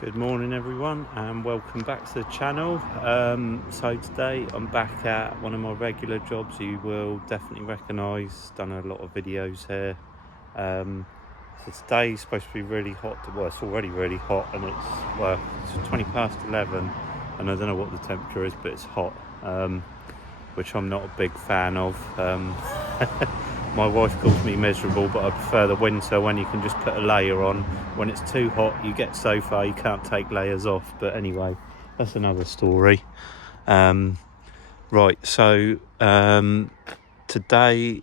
Good morning everyone and welcome back to the channel. So today I'm back at one of my regular jobs you will definitely recognise. Done a lot of videos here. So today's supposed to be really hot. Well, it's already really hot and it's 20 past 11 and I don't know what the temperature is, but it's hot, which I'm not a big fan of. My wife calls me miserable, but I prefer the winter when you can just put a layer on. When it's too hot, you get so far you can't take layers off. But anyway, that's another story. Right, so today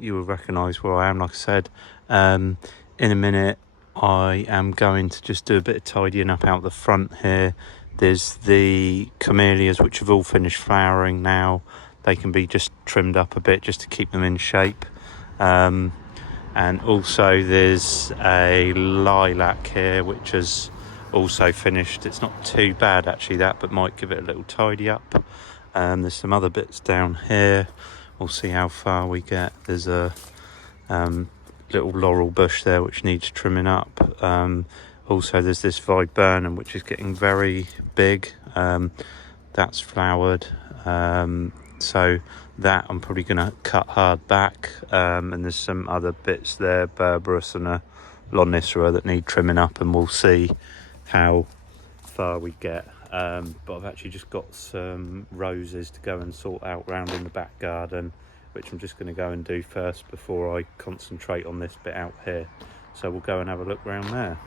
you will recognise where I am, like I said. In a minute, I am going to just do a bit of tidying up out the front here. There's the camellias, which have all finished flowering now. They can be just trimmed up a bit just to keep them in shape. And also there's a lilac here which has also finished. It's not too bad actually, that, but might give it a little tidy up. There's some other bits down here. We'll see how far we get. There's a little laurel bush there which needs trimming up. Also there's this viburnum which is getting very big. That's flowered. So that I'm probably going to cut hard back, and there's some other bits there, berberis and a lonicera, that need trimming up, and we'll see how far we get. But I've actually just got some roses to go and sort out round in the back garden, which I'm just going to go and do first before I concentrate on this bit out here. So we'll go and have a look round there.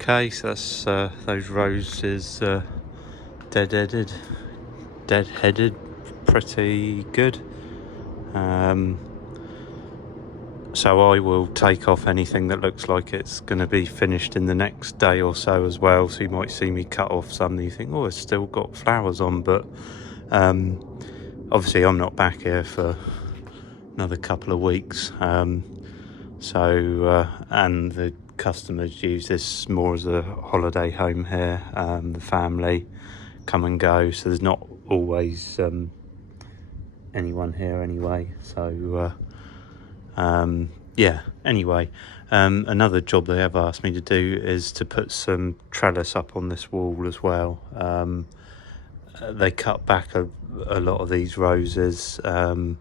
Okay, so that's those roses deadheaded, pretty good. So I will take off anything that looks like it's going to be finished in the next day or so as well. So you might see me cut off some that you think, oh, it's still got flowers on, but obviously I'm not back here for another couple of weeks. And the customers use this more as a holiday home here. The family come and go, so there's not always anyone here anyway. So yeah, anyway, another job they have asked me to do is to put some trellis up on this wall as well. They cut back a lot of these roses, and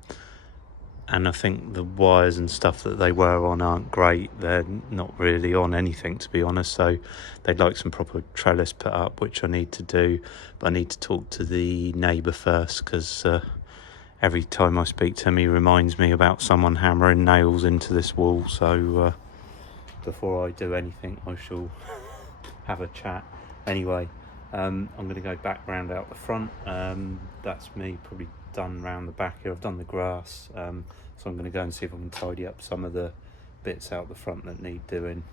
I think the wires and stuff that they were on aren't great. They're not really on anything, to be honest, so they'd like some proper trellis put up, which I need to do, but I need to talk to the neighbour first, because every time I speak to him he reminds me about someone hammering nails into this wall. So before I do anything I shall have a chat. Anyway, I'm going to go back round out the front. That's me probably done round the back here. I've done the grass, so I'm going to go and see if I can tidy up some of the bits out the front that need doing.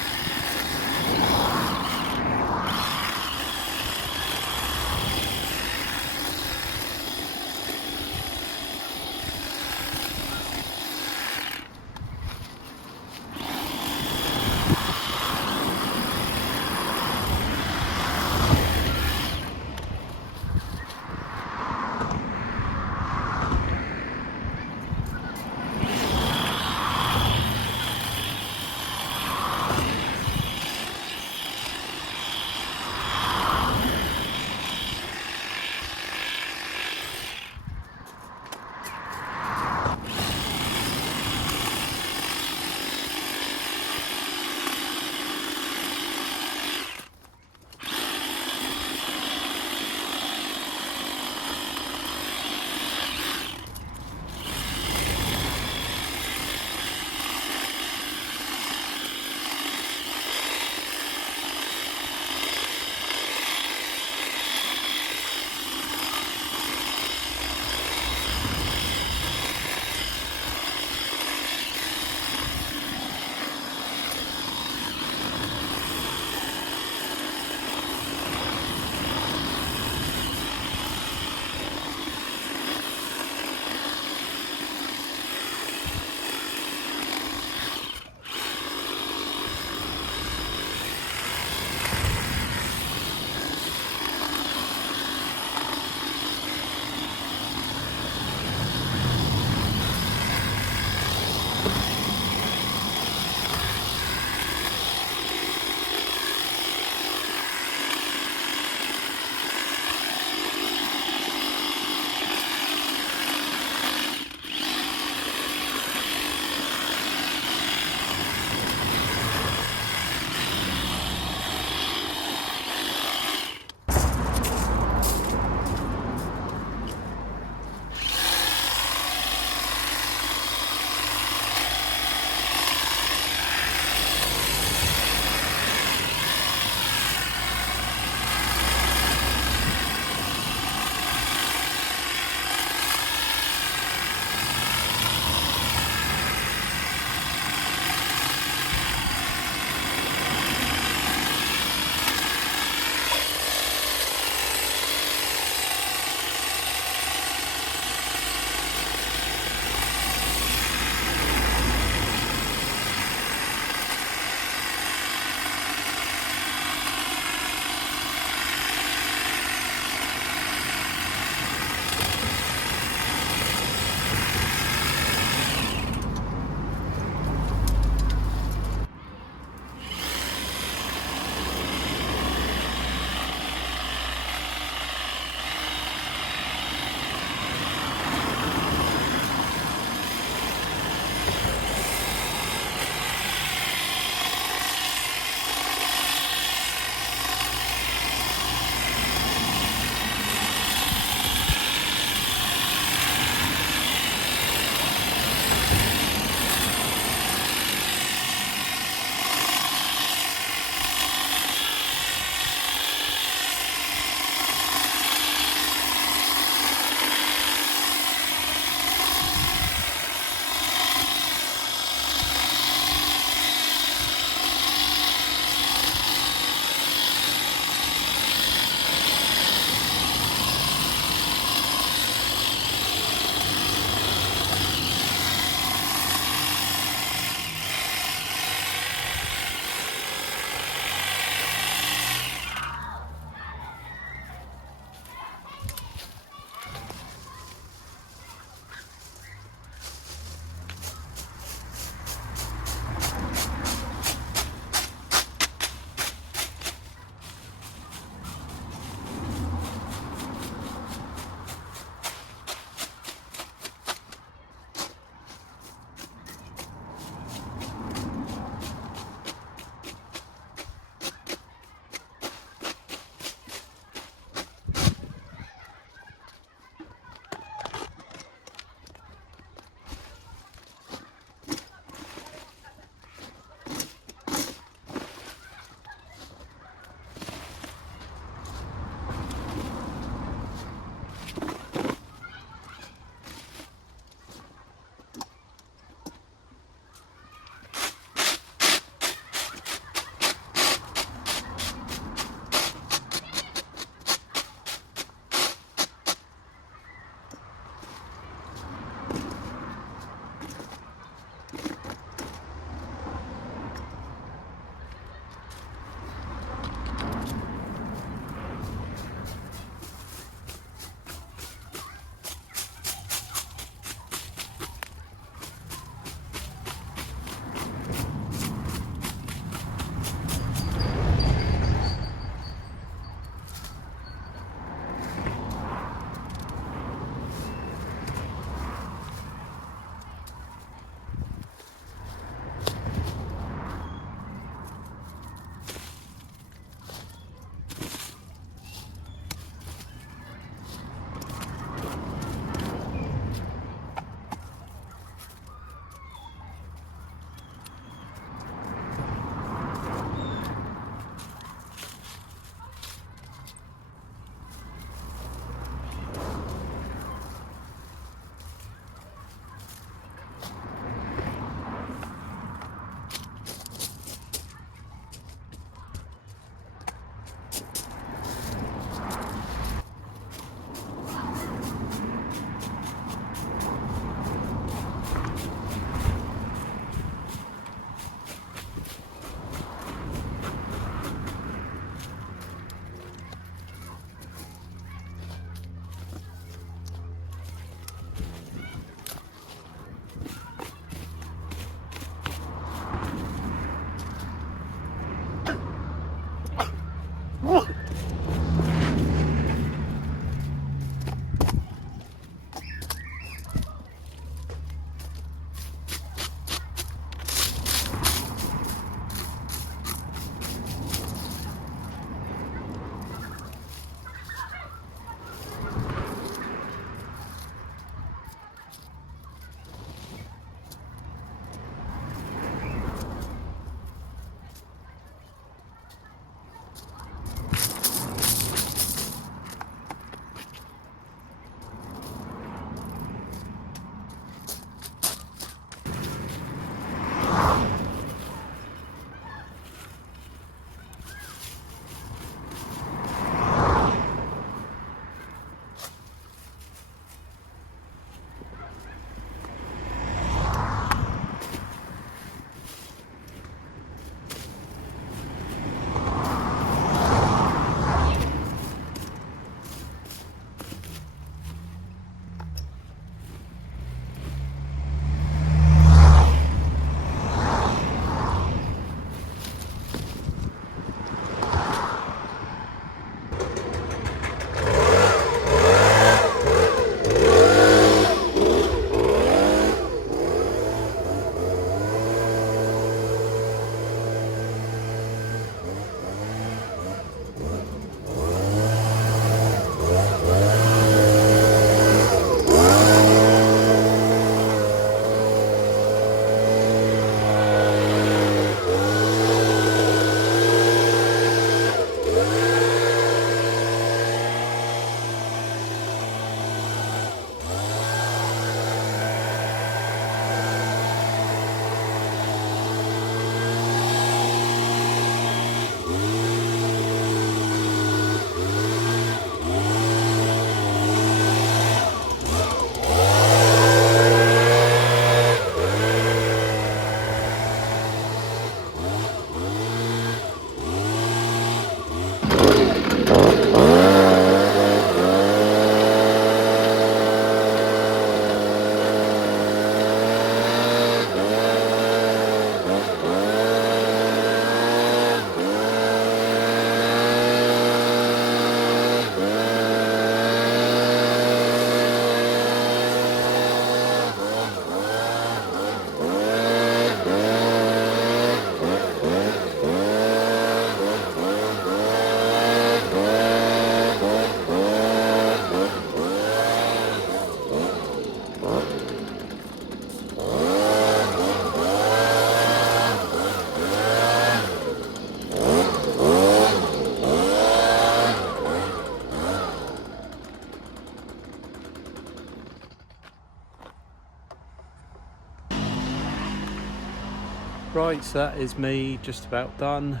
Right, so that is me just about done.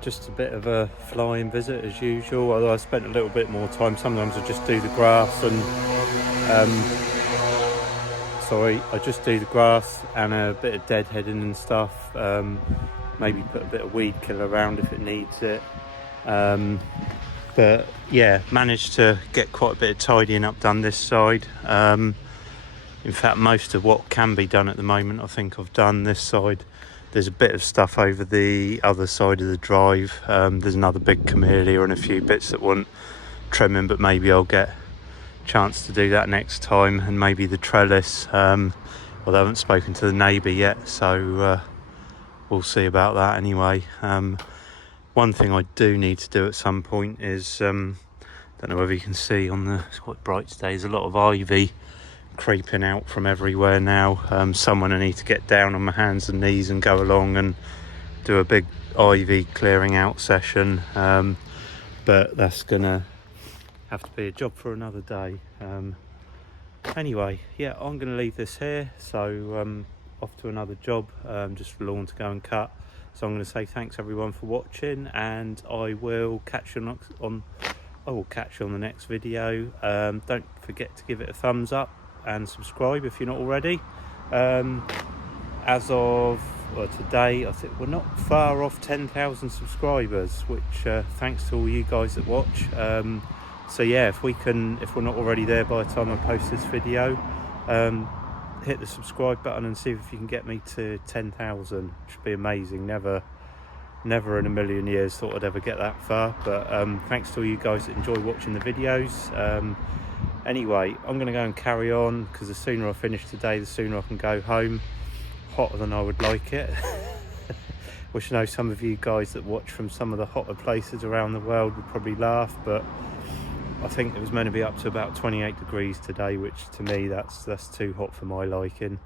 Just a bit of a flying visit as usual, although I spent a little bit more time. Sometimes I just do the grass and I just do the grass and a bit of deadheading and stuff. Maybe put a bit of weed killer around if it needs it. But yeah, managed to get quite a bit of tidying up done this side. In fact, most of what can be done at the moment I think I've done this side. There's a bit of stuff over the other side of the drive. There's another big camellia and a few bits that want trimming, but maybe I'll get a chance to do that next time. And maybe the trellis, well, I haven't spoken to the neighbour yet, so we'll see about that anyway. One thing I do need to do at some point is, don't know whether you can see on the, it's quite bright today, there's a lot of ivy creeping out from everywhere now. Someone I need to get down on my hands and knees and go along and do a big ivy clearing out session, but that's gonna have to be a job for another day. Anyway, yeah, I'm gonna leave this here, so off to another job, just for lawn to go and cut. So I'm going to say thanks everyone for watching, and I will catch you on the next video. Don't forget to give it a thumbs up and subscribe if you're not already. As of today, I think we're not far off 10,000 subscribers, which thanks to all you guys that watch. So yeah, if we're not already there by the time I post this video, hit the subscribe button and see if you can get me to 10,000, which would be amazing. Never in a million years thought I'd ever get that far, but thanks to all you guys that enjoy watching the videos. Anyway, I'm going to go and carry on, because the sooner I finish today, the sooner I can go home. Hotter than I would like it. Which I know some of you guys that watch from some of the hotter places around the world would probably laugh, but I think it was meant to be up to about 28 degrees today, which to me that's too hot for my liking,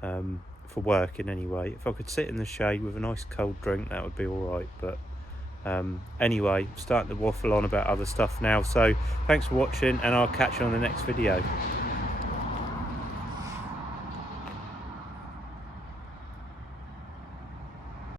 for working anyway. If I could sit in the shade with a nice cold drink, that would be all right. But anyway, I'm starting to waffle on about other stuff now, so thanks for watching, and I'll catch you on the next video.